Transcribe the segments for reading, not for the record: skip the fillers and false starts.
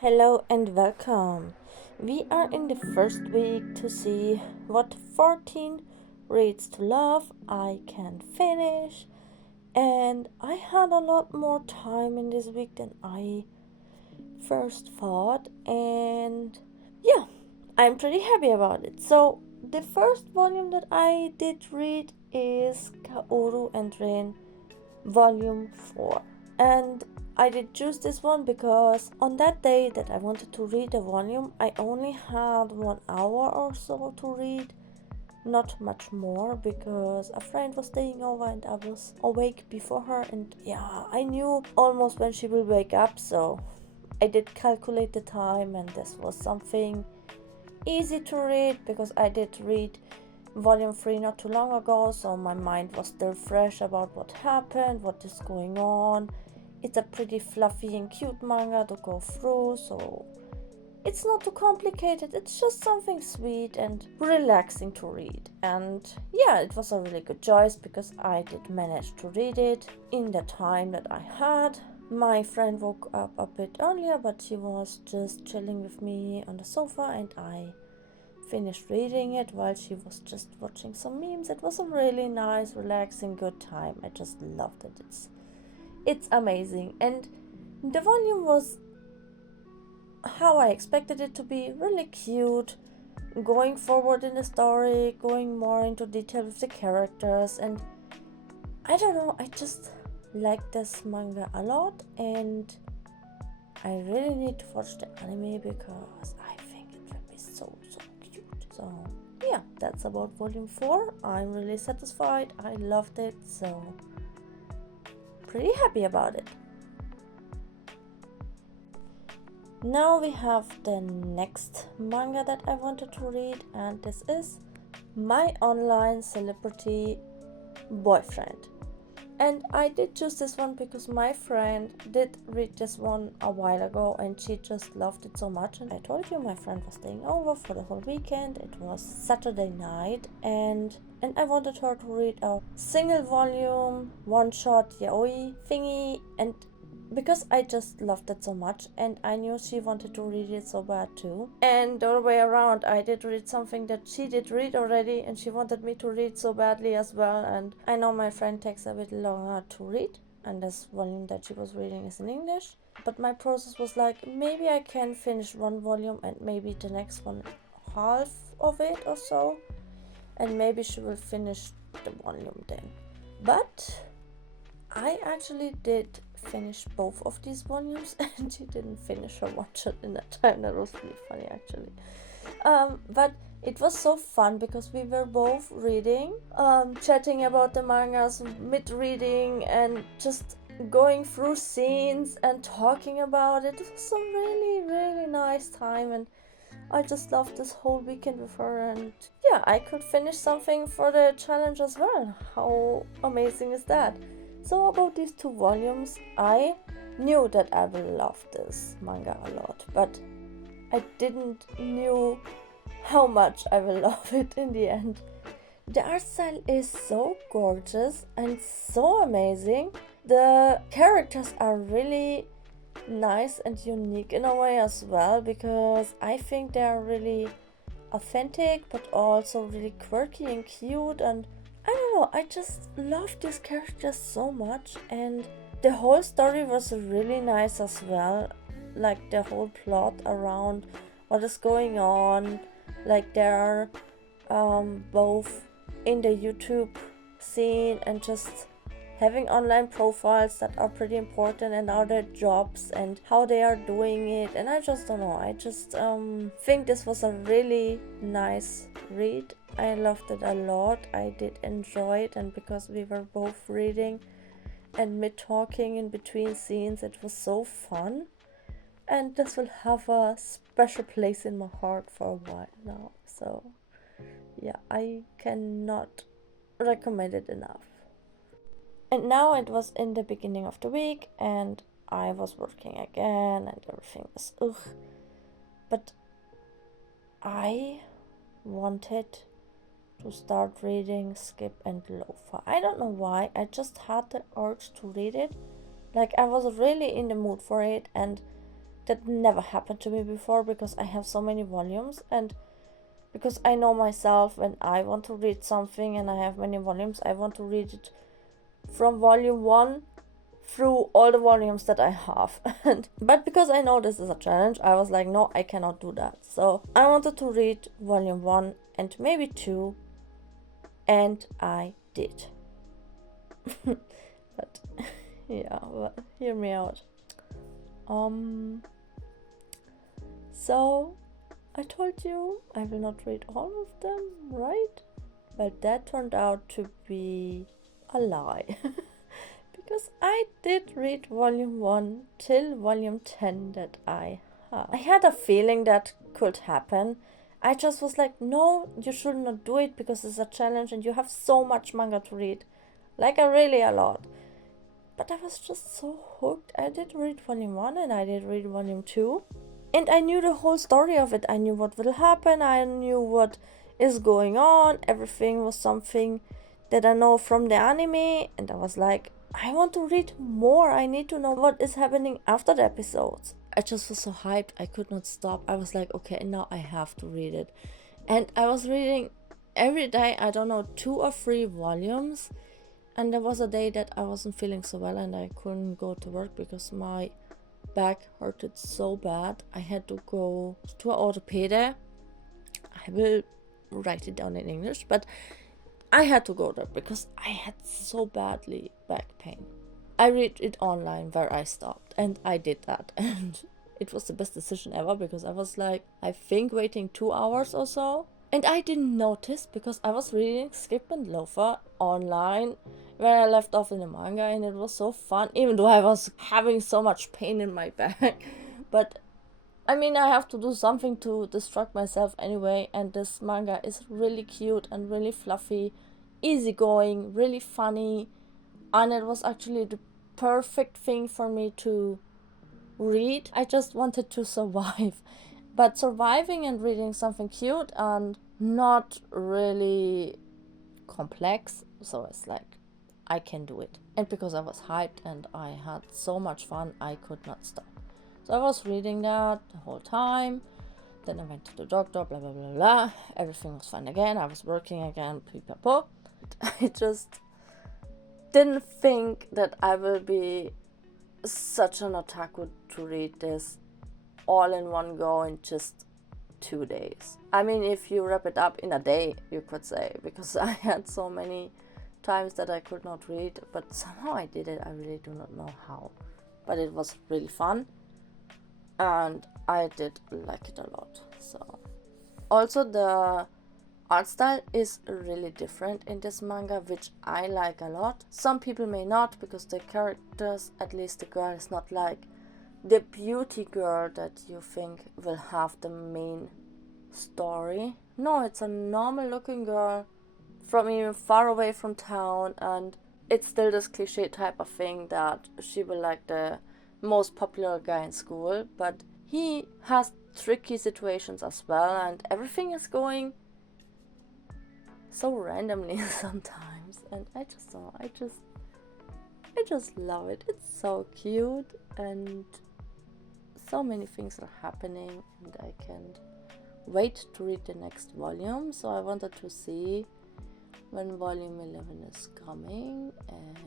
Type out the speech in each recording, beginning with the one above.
Hello and welcome. We are in the first week to see what 14 reads to love I can finish, and I had a lot more time in this week than I first thought, and yeah, I'm pretty happy about it. So, the first volume that I did read is Kaoru Rin Volume 4. And I did choose this one because on that day that I wanted to read a volume, I only had 1 hour or so to read, not much more, because a friend was staying over and I was awake before her, and yeah, I knew almost when she will wake up, so I did calculate the time, and this was something easy to read because I did read volume 3 not too long ago, so my mind was still fresh about what happened, what is going on. It's a pretty fluffy and cute manga to go through, so it's not too complicated. It's just something sweet and relaxing to read. And yeah, it was a really good choice because I did manage to read it in the time that I had. My friend woke up a bit earlier, but she was just chilling with me on the sofa, and I finished reading it while she was just watching some memes. It was a really nice, relaxing, good time. I just loved it. It's amazing, and the volume was how I expected it to be, really cute, going forward in the story, going more into detail with the characters, and I don't know, I just like this manga a lot, and I really need to watch the anime because I think it will be so cute. So yeah, that's about volume 4. I'm really satisfied. I loved it, so pretty happy about it. Now we have the next manga that I wanted to read, and this is My Online Celebrity Boyfriend. And I did choose this one because my friend did read this one a while ago and she just loved it so much. And I told you my friend was staying over for the whole weekend. It was Saturday night, and I wanted her to read a single volume, one shot yaoi thingy, and because I just loved it so much and I knew she wanted to read it so bad too. And the other way around, I did read something that she did read already and she wanted me to read so badly as well. And I know my friend takes a bit longer to read, and this volume that she was reading is in English. But my process was like, maybe I can finish one volume and maybe the next one half of it or so. And maybe she will finish the volume then. But I actually did finish both of these volumes and she didn't finish her one shot in that time. That was really funny actually. But it was so fun because we were both reading, chatting about the mangas mid-reading and just going through scenes and talking about it. It was a really nice time, and I just loved this whole weekend with her, and yeah, I could finish something for the challenge as well. How amazing is that? So about these 2 volumes, I knew that I will love this manga a lot, but I didn't knew how much I will love it in the end. The art style is so gorgeous and so amazing. The characters are really nice and unique in a way as well, because I think they are really authentic but also really quirky and cute, and I don't know, I just love these characters so much, and the whole story was really nice as well. Like the whole plot around what is going on, like they're both in the YouTube scene and just having online profiles that are pretty important, and are their jobs and how they are doing it. And I just don't know, I just think this was a really nice read. I loved it a lot. I did enjoy it, and because we were both reading and mid talking in between scenes, it was so fun, and this will have a special place in my heart for a while now. So yeah, I cannot recommend it enough. And now it was in the beginning of the week and I was working again and everything was ugh. But I wanted to start reading Skip and Loafer. I don't know why, I just had the urge to read it. Like I was really in the mood for it, and that never happened to me before because I have so many volumes, and because I know myself, when I want to read something and I have many volumes, I want to read it from volume 1 through all the volumes that I have. But because I know this is a challenge, I was like, no, I cannot do that. So I wanted to read volume 1 and maybe 2, and I did. But yeah, well, hear me out. So I told you I will not read all of them, right? But that turned out to be a lie. Because I did read volume 1 till volume 10 that I had. I had a feeling that could happen. I just was like, no, you should not do it because it's a challenge and you have so much manga to read. Like, really a lot. But I was just so hooked. I did read volume 1 and I did read volume 2. And I knew the whole story of it. I knew what will happen. I knew what is going on. Everything was something that I know from the anime. And I was like, I want to read more. I need to know what is happening after the episodes. I just was so hyped. I could not stop. I was like, okay, now I have to read it. And I was reading every day, I don't know, 2 or 3 volumes. And there was a day that I wasn't feeling so well and I couldn't go to work because my back hurted so bad. I had to go to an orthopedic. I will write it down in English, but I had to go there because I had so badly back pain. I read it online where I stopped, and I did that, and it was the best decision ever because I was like, I think waiting 2 hours or so, and I didn't notice because I was reading Skip and Loafer online where I left off in the manga, and it was so fun, even though I was having so much pain in my back. But I mean, I have to do something to distract myself anyway, and this manga is really cute and really fluffy, easygoing, really funny, and it was actually the perfect thing for me to read. I just wanted to survive. But surviving and reading something cute and not really complex, so it's like, I can do it. And because I was hyped and I had so much fun, I could not stop. So I was reading that the whole time. Then I went to the doctor, blah, blah, blah, blah. Everything was fine again. I was working again, pipapo. I just didn't think that I will be such an otaku to read this all in one go in just 2 days. I mean, if you wrap it up in a day, you could say, because I had so many times that I could not read, but somehow I did it. I really do not know how, but it was really fun and I did like it a lot. So also the art style is really different in this manga, which I like a lot. Some people may not, because the characters, at least the girl, is not like the beauty girl that you think will have the main story. No, it's a normal looking girl from even far away from town, and it's still this cliche type of thing that she will like the most popular guy in school, but he has tricky situations as well, and everything is going so randomly sometimes, and I just love it. It's so cute and so many things are happening, and I can't wait to read the next volume. So I wanted to see when volume 11 is coming, and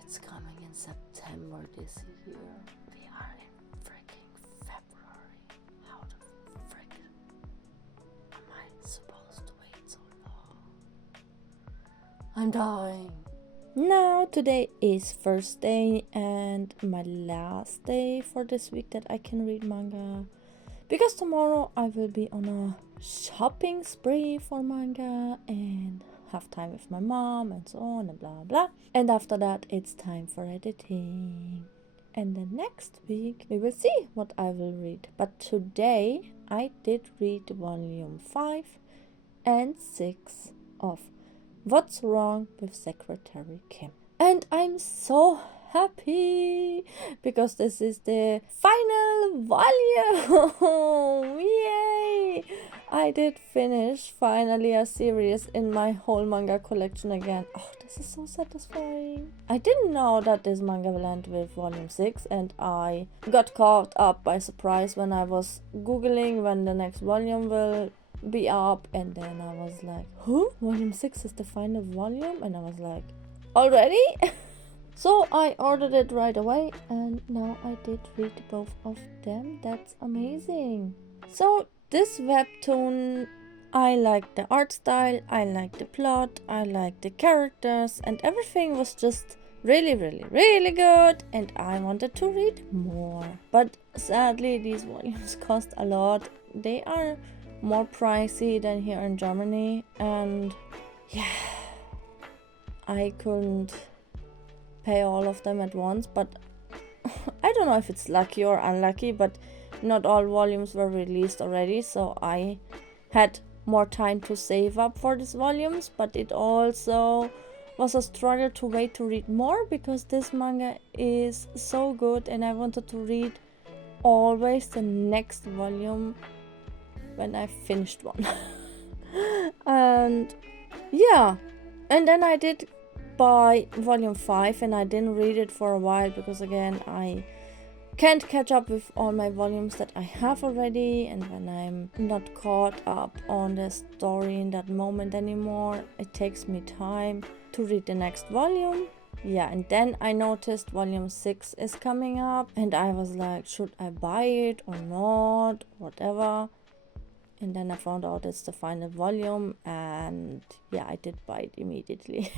it's coming in September this year. We are in freaking February. How the frick am I supposed to wait so long? I'm dying. Now today is Thursday and my last day for this week that I can read manga, because tomorrow I will be on a shopping spree for manga and have time with my mom and so on and blah blah. And after that it's time for editing. And the next week we will see what I will read. But today I did read volume 5 and 6 of What's Wrong with Secretary Kim. And I'm so happy because this is the final volume. Yay! I did finish finally a series in my whole manga collection again. Oh, this is so satisfying. I didn't know that this manga will end with volume 6, and I got caught up by surprise when I was googling when the next volume will be up, and then I was like, huh? Volume 6 is the final volume? And I was like, already? So I ordered it right away, and now I did read both of them. That's amazing. So this webtoon, I like the art style, I like the plot, I like the characters, and everything was just really good, and I wanted to read more. But sadly, these volumes cost a lot. They are more pricey than here in Germany, and yeah, I couldn't pay all of them at once. But I don't know if it's lucky or unlucky, but not all volumes were released already, so I had more time to save up for these volumes. But it also was a struggle to wait to read more, because this manga is so good and I wanted to read always the next volume when I finished one. And yeah, and then I did buy volume 5, and I didn't read it for a while because again I can't catch up with all my volumes that I have already, and when I'm not caught up on the story in that moment anymore, it takes me time to read the next volume. Yeah, and then I noticed volume 6 is coming up, and I was like, should I buy it or not, whatever. And then I found out it's the final volume, and yeah, I did buy it immediately.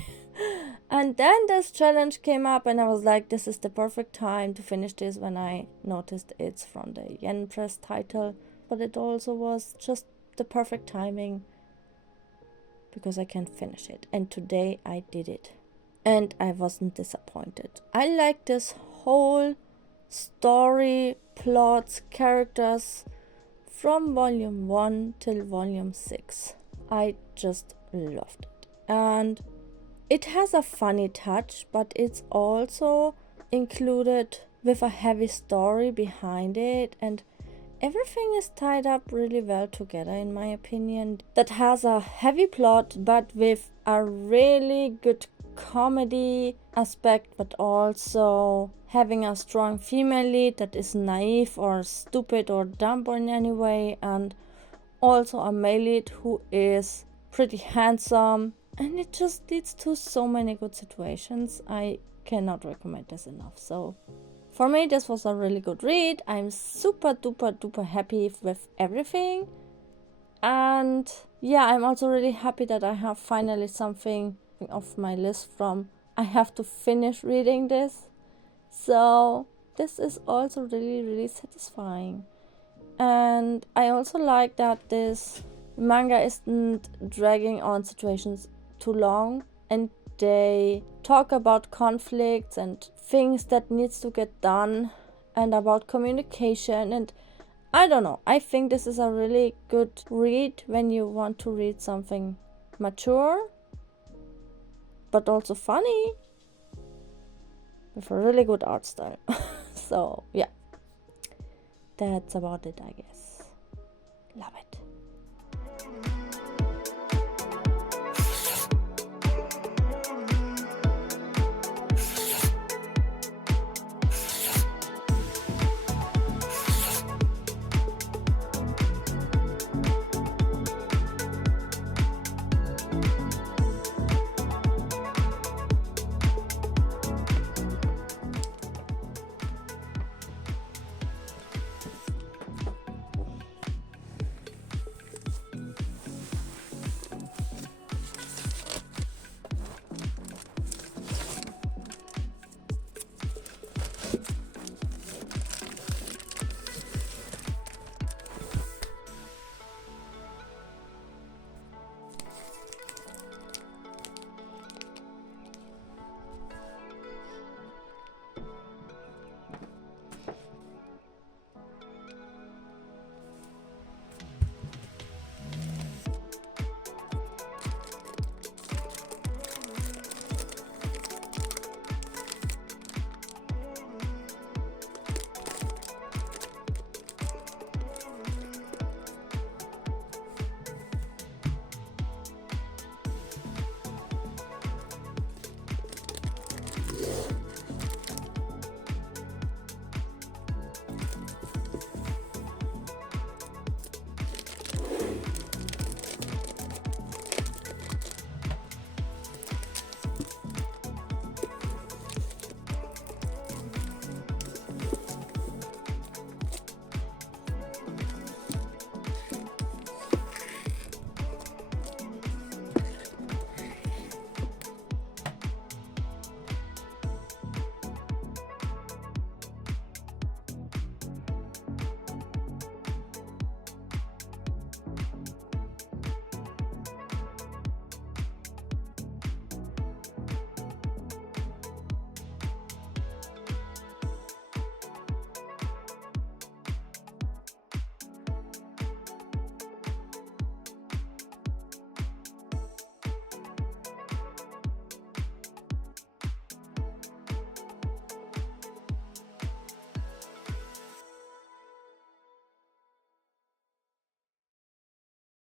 And then this challenge came up, and I was like, this is the perfect time to finish this, when I noticed it's from the Yen Press title. But it also was just the perfect timing, because I can finish it. And today I did it. And I wasn't disappointed. I like this whole story, plots, characters, from volume 1 till volume 6. I just loved it. And it has a funny touch, but it's also included with a heavy story behind it, and everything is tied up really well together, in my opinion. That has a heavy plot, but with a really good comedy aspect, but also having a strong female lead that is naive or stupid or dumb in any way, and also a male lead who is pretty handsome, and it just leads to so many good situations. I cannot recommend this enough. So for me, this was a really good read. I'm super duper happy with everything, and yeah, I'm also really happy that I have finally something off my list from I have to finish reading this. So this is also really satisfying. And I also like that this manga isn't dragging on situations too long, and they talk about conflicts and things that needs to get done, and about communication, and I don't know, I think this is a really good read when you want to read something mature but also funny with a really good art style. So yeah, that's about it, I guess. Love it.